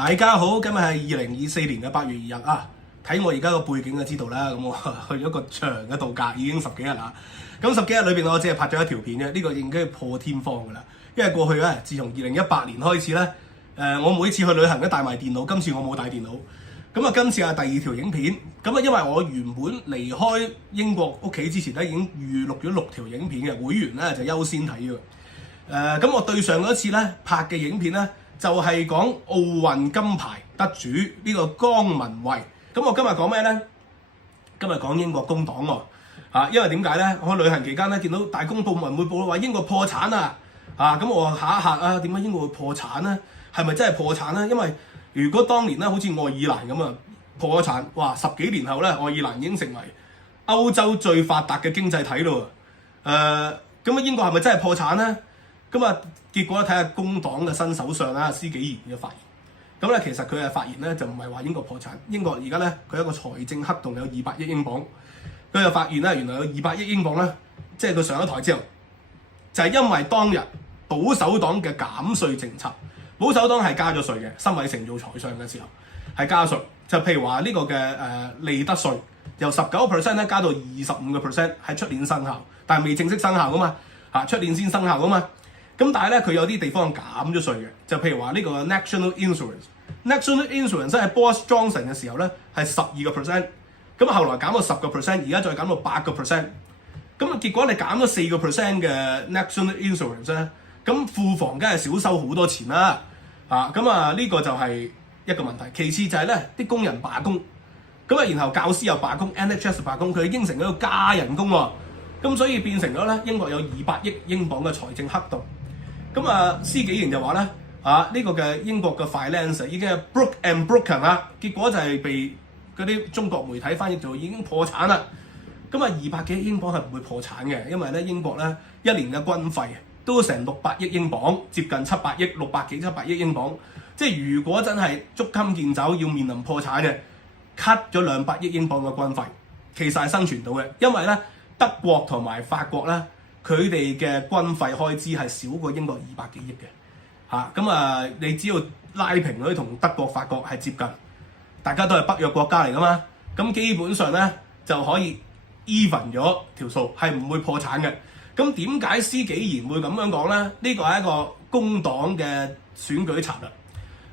大家好，今日係2024年嘅8月2日啊！睇我而家個背景就知道啦。咁我去咗個長嘅度假，已經10幾日啦。咁10幾日裏邊，我只係拍咗一條片啫。呢個應該係破天荒㗎啦。因為過去咧，自從2018年開始咧，我每次去旅行都帶埋電腦。今次我冇帶電腦。咁啊，今次係第2條影片。咁啊，因為我原本離開英國屋企之前咧，已經預錄咗6條影片嘅會員咧就優先睇嘅。咁我對上嗰次咧拍嘅影片咧，就係講奧運金牌得主呢個江文慧。咁我今日講咩咧？今日講英國工黨喎。因為點解咧？我去旅行期間咧，見到大公報文匯報話英國破產啊！咁我嚇一嚇啊，點解英國會破產咧？係咪真係破產咧？因為如果當年咧，好似愛爾蘭咁啊破咗產，哇！10幾年後咧，愛爾蘭已經成為歐洲最發達嘅經濟體咯。咁啊，英國係咪真係破產咧？咁啊，結果咧睇下工黨嘅新首相啦，施紀賢嘅發言。咁咧其實佢嘅發言咧就唔係話英國破產，英國而家咧佢一個財政黑洞有200億英鎊。佢就發現咧原來有200億英鎊咧，即係佢上咗台之後，就係因為當日保守黨嘅減稅政策。保守黨係加咗稅嘅，辛偉誠做財相嘅時候係加稅。就譬如話呢個嘅利得稅由19% 咧加到25%，喺出年生效，但係未正式生效噶嘛，出年先生效噶嘛。咁但係咧佢有啲地方減咗稅嘅，就譬如話呢個 National Insurance 喺 Boris Johnson 嘅時候咧係12%，咁後來減到10%，而家再減到8%。咁啊結果你減咗4% 嘅 National Insurance 咧，咁庫房梗係少收好多錢啦。咁呢個就係一個問題。其次就係咧啲工人罷工，咁啊然後教師又罷工 ，NHS 罷工，佢應承咗要加人工喎，咁所以變成咗咧英國有200億英鎊嘅財政黑洞。咁施紀賢就話咧呢個嘅英國嘅 finance 已經係 broke and broken 啦，結果就係被嗰啲中國媒體翻譯做已經破產啦。咁200幾億英鎊係唔會破產嘅，因為咧英國咧一年嘅軍費都成600億英鎊，接近700億，600幾700億英鎊。即係如果真係捉襟見肘要面臨破產嘅 ，cut 咗200億英鎊嘅軍費，其實係生存到嘅，因為咧德國同埋法國咧。佢哋嘅軍費開支係少過英國200幾億嘅，你只要拉平嗰啲同德國、法國係接近，大家都係北約國家嚟噶嘛，咁基本上咧就可以 even 咗條數，係唔會破產嘅。咁點解施紀賢會咁樣講咧？呢個係一個工黨嘅選舉策略。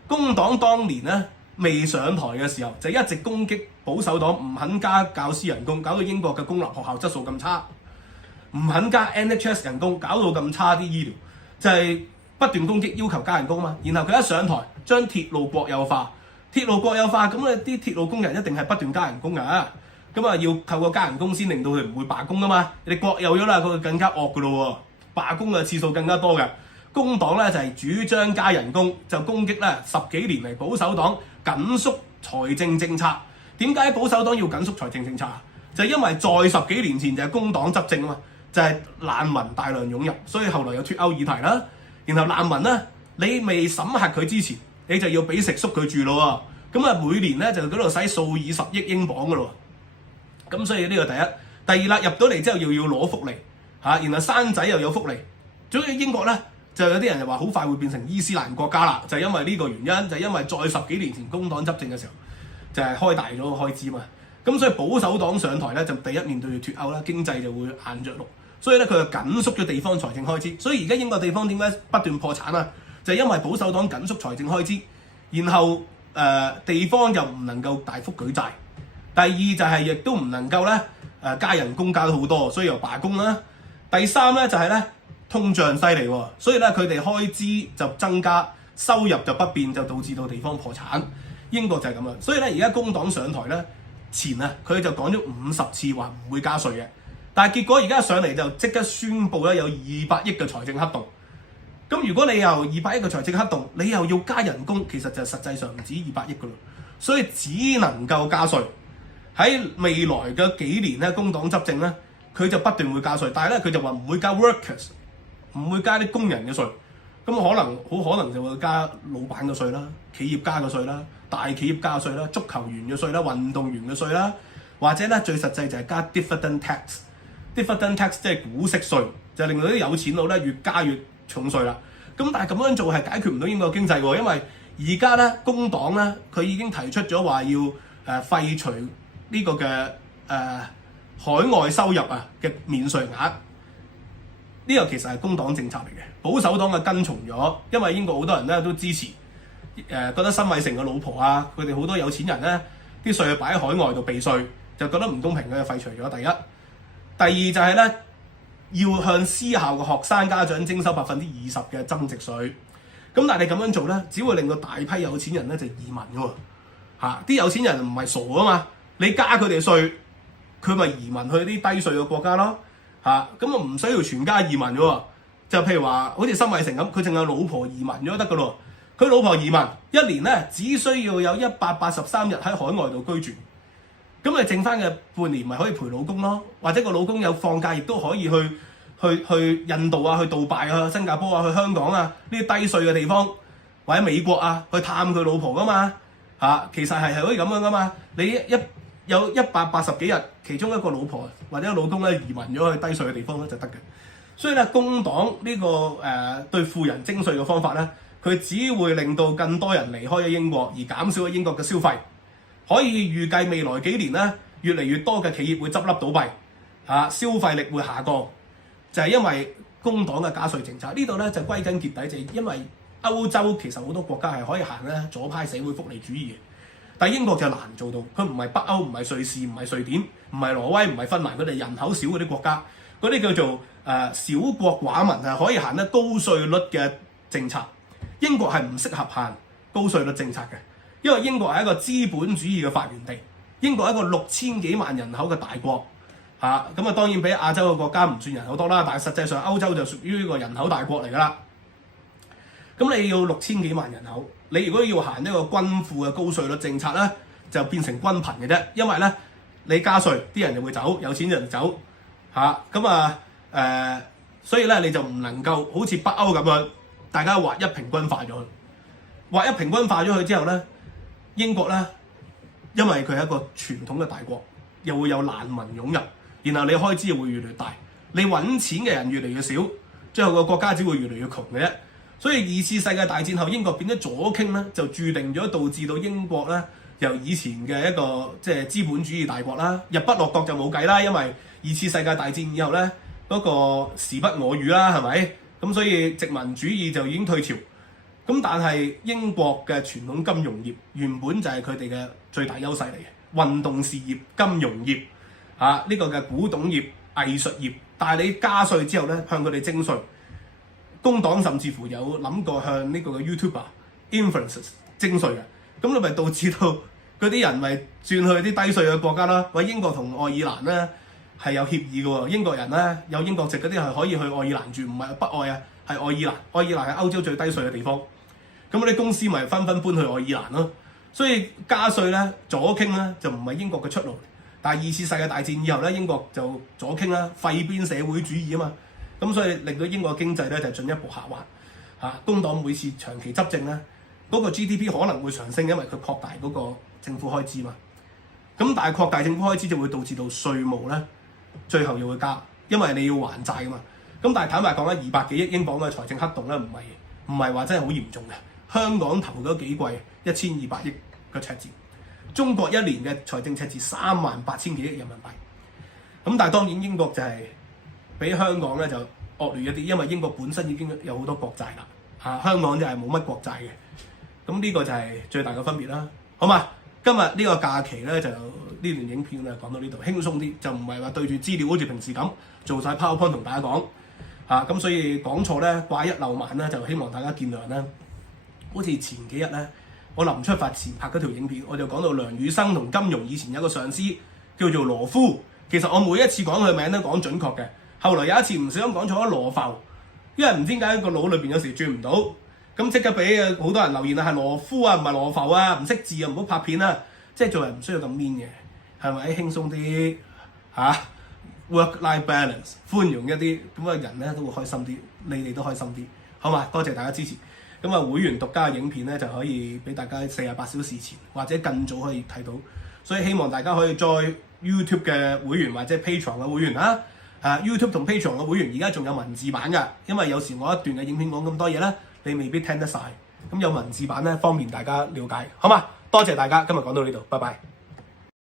工黨當年咧未上台嘅時候，就一直攻擊保守黨唔肯加教師人工，搞到英國嘅公立學校質素咁差。唔肯加 NHS 人工，搞到咁差啲醫療，就係不斷攻擊要求加人工嘛。然後佢一上台，將鐵路國有化，咁啲鐵路工人一定係不斷加人工㗎。要透過加人工先令到佢唔會罷工㗎嘛。你國有咗啦，佢更加惡㗎咯喎，罷工嘅次數更加多嘅。工黨咧就係主張加人工，就攻擊咧10幾年嚟保守黨緊縮財政政策。點解保守黨要緊縮財政政策？就係因為在10幾年前就係工黨執政啊嘛。就係難民大量湧入，所以後來有脫歐議題啦。然後難民咧，你未審核佢之前，你就要俾食宿佢住咯喎。每年咧就嗰度使數以10億英鎊噶咯喎。咁所以呢個第一，第二啦，入到嚟之後要攞福利然後生仔又有福利。總之英國咧就有啲人就話好快會變成伊斯蘭國家啦，就係因為呢個原因，就係因為在10幾年前工黨執政嘅時候就係開大咗個開支嘛。咁所以保守黨上台咧就第一面對住脫歐啦，經濟就會硬着陸。所以咧佢就緊縮咗地方財政開支，所以而家英國地方點解不斷破產啊？就係因為保守黨緊縮財政開支，然後地方又唔能夠大幅舉債。第二就係亦都唔能夠咧加人工加到好多，所以又罷工啦。第三咧就係咧通脹犀利喎，所以咧佢哋開支就增加，收入就不變，就導致到地方破產。英國就係咁啦，所以咧而家工黨上台咧前佢就講咗50次話唔會加稅嘅。但係結果而家上嚟就即刻宣布咧有200億嘅財政黑洞。咁如果你又200億嘅財政黑洞，你又要加人工，其實就實際上唔止200億噶咯。所以只能夠加稅。喺未來嘅幾年咧，工黨執政咧，佢就不斷會加稅，但係咧佢就話唔會加 workers， 唔會加啲工人嘅稅。咁好可能就會加老闆嘅稅啦，企業家嘅稅啦，大企業家嘅稅啦，足球員嘅稅啦，運動員嘅稅啦，或者咧最實際就係加 dividend tax。dividend tax 即係股息稅，就令到啲有錢佬咧越加越重稅啦。咁但係咁樣做係解決唔到英國經濟喎，因為而家咧工黨咧佢已經提出咗話要廢除呢個嘅海外收入嘅免稅額。呢個其實係工黨政策嚟嘅，保守黨嘅跟從咗，因為英國好多人咧都支持，覺得辛偉誠嘅老婆啊，佢哋好多有錢人咧，啲稅擺喺海外度避稅，就覺得唔公平，佢就廢除咗。第一，第二就係咧要向私校嘅學生家長徵收20%嘅增值稅。咁但係你咁樣做咧，只會令到大批有錢人咧就移民㗎喎。啲有錢人唔係傻啊嘛，你加佢哋稅，佢咪移民去啲低稅嘅國家咯。咁我唔需要全家移民嘅喎，就譬如話好似辛偉誠咁，佢淨係老婆移民咗得㗎咯。佢老婆移民一年咧，只需要有183日喺海外度居住，咁你剩翻嘅半年咪可以陪老公咯，或者個老公有放假，亦都可以去印度啊、去杜拜啊、新加坡啊、去香港啊呢啲低稅嘅地方，或者美國啊去探佢老婆㗎嘛。其實係可以咁樣㗎嘛。你有180幾日，其中一個老婆或者老公咧移民咗去低稅嘅地方咧就得嘅。所以咧，工黨呢個對富人徵稅嘅方法咧，佢只會令到更多人離開咗英國，而減少咗英國嘅消費。可以預計未來幾年咧，越嚟越多嘅企業會執笠倒閉，消費力會下降，就係因為工黨嘅加稅政策。呢度咧就歸根結底就係因為歐洲其實好多國家係可以行咧左派社會福利主義嘅。但英國就難做到，佢唔係北歐，唔係瑞士，唔係瑞典，唔係挪威，唔係芬蘭，佢哋人口少嗰啲國家，嗰啲叫做小國寡民係可以行得高稅率嘅政策。英國係唔適合行高稅率政策嘅，因為英國係一個資本主義嘅發源地。英國係一個6000幾萬人口嘅大國，咁啊當然比亞洲嘅國家唔算人口多啦，但係實際上歐洲就屬於呢個人口大國嚟㗎啦。咁你要6000幾萬人口，你如果要行呢個均富嘅高稅率政策咧，就變成均貧嘅啫。因為咧你加稅，啲人就會走，有錢人就走，所以咧你就唔能夠好似北歐咁樣，大家劃一平均化咗佢。劃一平均化咗佢之後咧，英國咧因為佢係一個傳統嘅大國，又會有難民湧入，然後你開支會越嚟越大，你揾錢嘅人越嚟越少，最後個國家只會越嚟越窮嘅啫。所以2次世界大戰後，英國變咗左傾咧，就注定咗導致到英國咧由以前嘅一個即係資本主義大國啦，日不落國就冇計啦，因為2次世界大戰以後咧嗰個時不我與啦，係咪？咁所以殖民主義就已經退潮。咁但係英國嘅傳統金融業原本就係佢哋嘅最大優勢嚟嘅，運動事業、金融業呢個嘅古董業、藝術業，但係你加稅之後咧，向佢哋徵稅。工黨甚至乎有諗過向呢個嘅 YouTuber、influencers 徵稅嘅，咁你咪導致到嗰啲人咪轉去啲低稅嘅國家啦。喂，英國同愛爾蘭咧係有協議嘅喎，英國人咧有英國籍嗰啲係可以去愛爾蘭住，唔係北愛啊，係愛爾蘭。愛爾蘭係歐洲最低稅嘅地方，咁嗰啲公司咪紛紛搬去愛爾蘭咯。所以加稅咧左傾咧就唔係英國嘅出路。但係2次世界大戰以後咧，英國就左傾啦，廢邊社會主義啊嘛。咁所以令到英國經濟咧就進一步下滑。工黨每次長期執政咧，嗰個 GDP 可能會上升，因為佢擴大嗰個政府開支嘛。咁但係擴大政府開支就會導致到稅務咧，最後又會加，因為你要還債噶嘛。咁但係坦白講咧，200幾億英鎊嘅財政黑洞咧，唔係話真係好嚴重嘅。香港頭嗰幾季1200億嘅赤字，中國一年嘅財政赤字38000幾億人民幣。咁但係當然英國就係比香港咧就惡劣一啲，因為英國本身已經有好多國債啦，香港就係冇乜國債嘅。咁呢個就係最大嘅分別啦。好嘛，今日呢個假期咧就呢段影片咧講到呢度，輕鬆啲，就唔係話對住資料好似平時咁做晒 PowerPoint 同大家講。咁所以講錯咧掛一漏萬咧，就希望大家見諒啦。好似前幾日咧，我臨出發前拍嗰條影片，我就講到梁羽生同金庸以前有個上司叫做羅夫，其實我每一次講佢名都講準確嘅。後來有一次唔小心講錯咗羅浮，因為唔知點解個腦裏邊有時轉唔到，咁即刻俾好多人留言係羅夫啊，唔係羅浮啊，唔識字啊，唔好拍片啊，即係做人唔需要咁 mean 嘅，係咪？輕鬆啲work-life balance， 寬容一啲，咁人咧都會開心啲，你哋都開心啲，好嘛？多謝大家支持。咁會員獨家嘅影片咧就可以俾大家48小時前或者更早可以睇到，所以希望大家可以再 YouTube 嘅會員或者 Patreon 嘅會員啦。YouTube 同 Patreon 嘅會員而家仲有文字版㗎，因為有時我一段嘅影片講咁多嘢咧，你未必聽得晒。咁有文字版咧方便大家了解，好嘛？多謝大家今日講到呢度，拜拜。